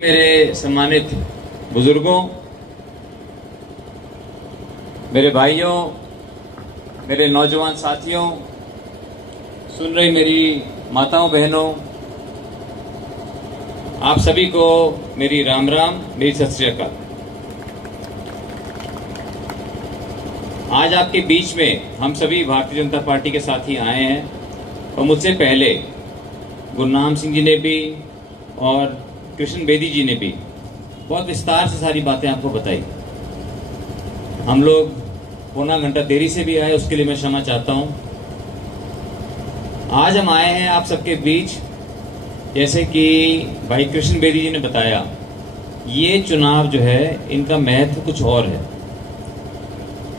मेरे सम्मानित बुजुर्गों, मेरे भाइयों, मेरे नौजवान साथियों, सुन रही मेरी माताओं बहनों, आप सभी को मेरी राम राम, मेरी सत श्री अकाल। आज आपके बीच में हम सभी भारतीय जनता पार्टी के साथी आए हैं और मुझसे पहले गुरनाम सिंह जी ने भी और कृष्ण बेदी जी ने भी बहुत विस्तार से सारी बातें आपको बताई। हम लोग पौना घंटा देरी से भी आए, उसके लिए मैं क्षमा चाहता हूं। आज हम आए हैं आप सबके बीच, जैसे कि भाई कृष्ण बेदी जी ने बताया, ये चुनाव जो है इनका महत्व कुछ और है।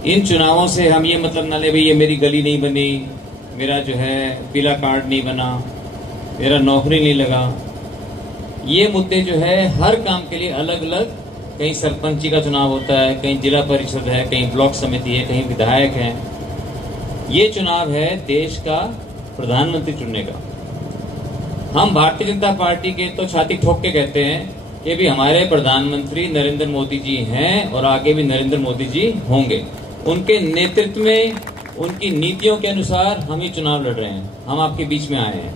इन चुनावों से हम ये मतलब ना ले भाई ये मेरी गली नहीं बनी, मेरा जो है पीला कार्ड नहीं बना, मेरा नौकरी नहीं लगा। ये मुद्दे जो है हर काम के लिए अलग अलग, कहीं सरपंची का चुनाव होता है, कहीं जिला परिषद है, कहीं ब्लॉक समिति है, कहीं विधायक है। ये चुनाव है देश का प्रधानमंत्री चुनने का। हम भारतीय जनता पार्टी के तो छाती ठोक के कहते हैं कि भी हमारे प्रधानमंत्री नरेंद्र मोदी जी हैं और आगे भी नरेंद्र मोदी जी होंगे। उनके नेतृत्व में, उनकी नीतियों के अनुसार हम ये चुनाव लड़ रहे हैं। हम आपके बीच में आए हैं।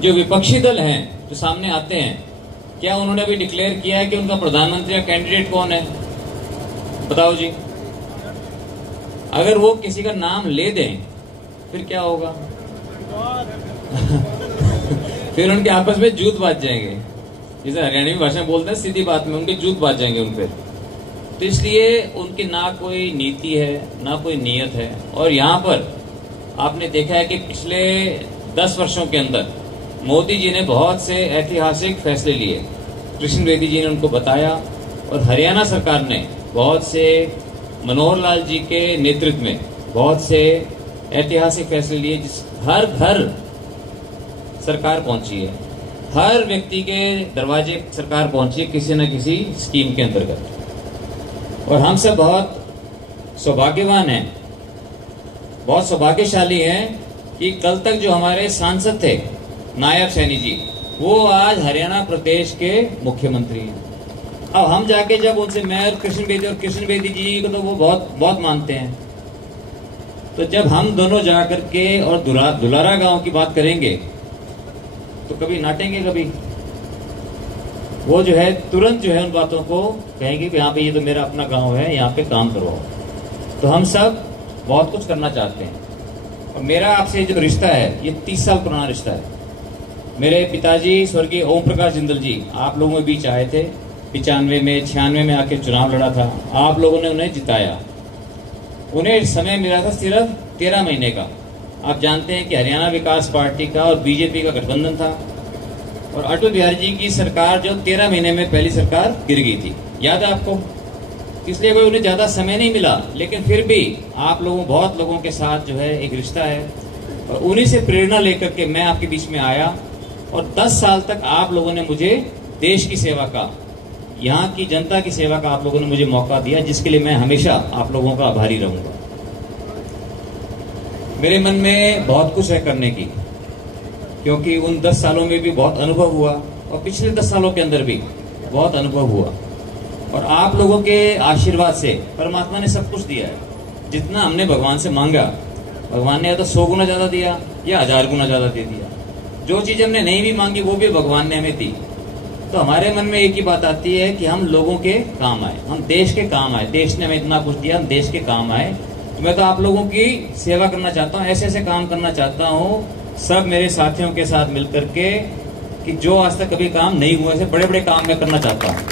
जो विपक्षी दल हैं जो सामने आते हैं, क्या उन्होंने अभी डिक्लेयर किया है कि उनका प्रधानमंत्री का कैंडिडेट कौन है? बताओ जी। अगर वो किसी का नाम ले दें फिर क्या होगा? फिर उनके आपस में जूत बाज जाएंगे, जैसे हरियाणवी भाषा में बोलते हैं, सीधी बात में उनके जूत बाज जाएंगे उन पर। तो इसलिए उनकी ना कोई नीति है, ना कोई नीयत है। और यहाँ पर आपने देखा है कि पिछले 10 वर्षों के अंदर मोदी जी ने बहुत से ऐतिहासिक फैसले लिए। कृष्ण बेदी जी ने उनको बताया, और हरियाणा सरकार ने बहुत से, मनोहर लाल जी के नेतृत्व में बहुत से ऐतिहासिक फैसले लिए। जिस हर घर सरकार पहुंची है, हर व्यक्ति के दरवाजे सरकार पहुंची है किसी न किसी स्कीम के अंतर्गत। और हम सब बहुत सौभाग्यवान हैं, बहुत सौभाग्यशाली हैं कि कल तक जो हमारे सांसद थे नायब सैनी जी, वो आज हरियाणा प्रदेश के मुख्यमंत्री हैं। अब हम जाके जब उनसे, मैं और कृष्ण बेदी जी को तो वो बहुत मानते हैं, तो जब हम दोनों जाकर के और दुलारा गांव की बात करेंगे तो कभी नाटेंगे, कभी वो जो है तुरंत जो है उन बातों को कहेंगे कि यहाँ पे ये तो मेरा अपना गांव है, यहाँ पे काम करवाओ। तो हम सब बहुत कुछ करना चाहते हैं। और मेरा आपसे जो रिश्ता है ये 30 साल पुराना रिश्ता है। मेरे पिताजी स्वर्गीय ओम प्रकाश जिंदल जी आप लोगों के बीच आए थे 95 में, 96 में आके चुनाव लड़ा था। आप लोगों ने उन्हें जिताया। उन्हें समय मिला था सिर्फ 13 महीने का। आप जानते हैं कि हरियाणा विकास पार्टी का और बीजेपी का गठबंधन था, और अटल बिहारी जी की सरकार जो 13 महीने में पहली सरकार गिर गई थी, याद है आपको? इसलिए कोई उन्हें ज्यादा समय नहीं मिला, लेकिन फिर भी आप लोगों, बहुत लोगों के साथ जो है एक रिश्ता है। और उन्हीं से प्रेरणा लेकर के मैं आपके बीच में आया, और 10 साल तक आप लोगों ने मुझे देश की सेवा का, यहाँ की जनता की सेवा का आप लोगों ने मुझे मौका दिया, जिसके लिए मैं हमेशा आप लोगों का आभारी रहूंगा। मेरे मन में बहुत कुछ है करने की, क्योंकि उन 10 सालों में भी बहुत अनुभव हुआ, और पिछले 10 सालों के अंदर भी बहुत अनुभव हुआ। और आप लोगों के आशीर्वाद से परमात्मा ने सब कुछ दिया है। जितना हमने भगवान से मांगा, भगवान ने या तो 100 गुना ज्यादा दिया या 1000 गुना ज्यादा दे दिया। जो चीज हमने नहीं भी मांगी वो भी भगवान ने हमें दी। तो हमारे मन में एक ही बात आती है कि हम लोगों के काम आए, हम देश के काम आए। देश ने हमें इतना कुछ दिया, हम देश के काम आए। तो मैं तो आप लोगों की सेवा करना चाहता हूँ, ऐसे ऐसे काम करना चाहता हूँ सब मेरे साथियों के साथ मिलकर के, कि जो आज तक कभी काम नहीं हुए, ऐसे बड़े बड़े काम मैं करना चाहता हूँ।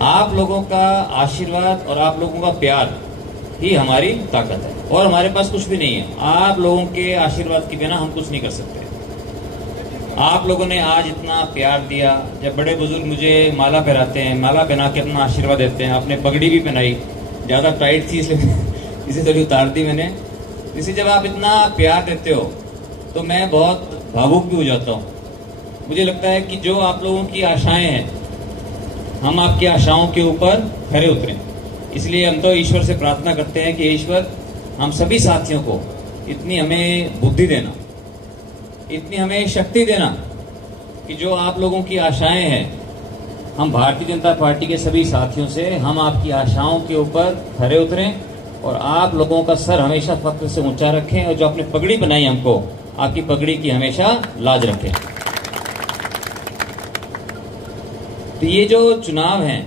आप लोगों का आशीर्वाद और आप लोगों का प्यार ही हमारी ताकत है, और हमारे पास कुछ भी नहीं है। आप लोगों के आशीर्वाद के बिना हम कुछ नहीं कर सकते। आप लोगों ने आज इतना प्यार दिया। जब बड़े बुजुर्ग मुझे माला पहनाते हैं, माला पहना के अपना आशीर्वाद देते हैं, आपने पगड़ी भी पहनाई, ज्यादा टाइट थी इसलिए इसे थोड़ी उतार दी मैंने। इसे जब आप इतना प्यार देते हो तो मैं बहुत भावुक भी हो जाता हूँ। मुझे लगता है कि जो आप लोगों की आशाएं हैं, हम आपकी आशाओं के ऊपर खरे उतरें। इसलिए हम तो ईश्वर से प्रार्थना करते हैं कि ईश्वर हम सभी साथियों को इतनी हमें बुद्धि देना, इतनी हमें शक्ति देना कि जो आप लोगों की आशाएं हैं, हम भारतीय जनता पार्टी के सभी साथियों से हम आपकी आशाओं के ऊपर खरे उतरें और आप लोगों का सर हमेशा फख्र से ऊंचा रखें और जो आपने पगड़ी बनाई हमको, आपकी पगड़ी की हमेशा लाज रखें। तो ये जो चुनाव हैं,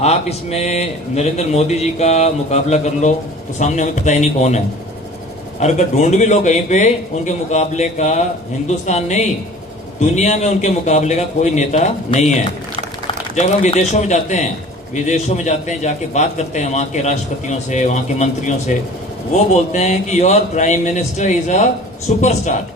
आप इसमें नरेंद्र मोदी जी का मुकाबला कर लो तो सामने हमें पता ही नहीं कौन है। और अगर ढूंढ भी लो कहीं पे, उनके मुकाबले का हिंदुस्तान नहीं, दुनिया में उनके मुकाबले का कोई नेता नहीं है। जब हम विदेशों में जाते हैं, जाके बात करते हैं वहाँ के राष्ट्रपतियों से, वहाँ के मंत्रियों से, वो बोलते हैं कि your prime minister is a superstar.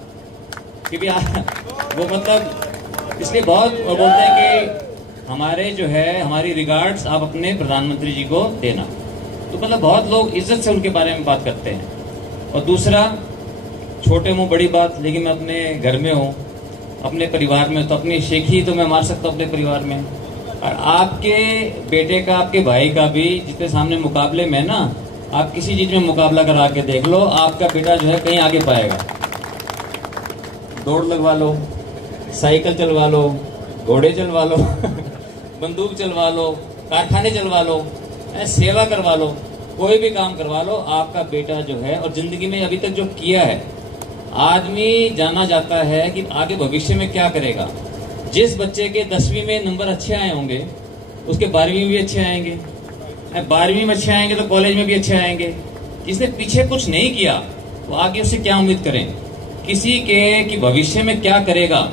क्योंकि वो मतलब इसलिए बहुत वो बोलते हैं कि हमारे जो है हमारी रिगार्ड्स आप अपने प्रधानमंत्री जी को देना। तो मतलब बहुत लोग इज्जत से उनके बारे में बात करते हैं। और दूसरा, छोटे मुंह बड़ी बात, लेकिन मैं अपने घर में हूँ, अपने परिवार में, तो अपनी शेखी तो मैं मार सकता हूँ अपने परिवार में। और आपके बेटे का, आपके भाई का भी जितने सामने मुकाबले में ना, आप किसी चीज में मुकाबला करा के देख लो, आपका बेटा जो है कहीं आगे पाएगा। दौड़ लगवा लो, साइकिल चलवा लो, घोड़े चलवा लो बंदूक चलवा लो, कारखाने चलवा लो, सेवा करवा लो, कोई भी काम करवा लो, आपका बेटा जो है, और जिंदगी में अभी तक जो किया है, आदमी जाना जाता है कि आगे भविष्य में क्या करेगा। जिस बच्चे के 10वीं में नंबर अच्छे आए होंगे, उसके 12वीं में भी अच्छे आएंगे, 12वीं में अच्छे आएंगे तो कॉलेज में भी अच्छे आएंगे। जिसने पीछे कुछ नहीं किया तो आगे उससे क्या उम्मीद करें, किसी के कि भविष्य में क्या करेगा।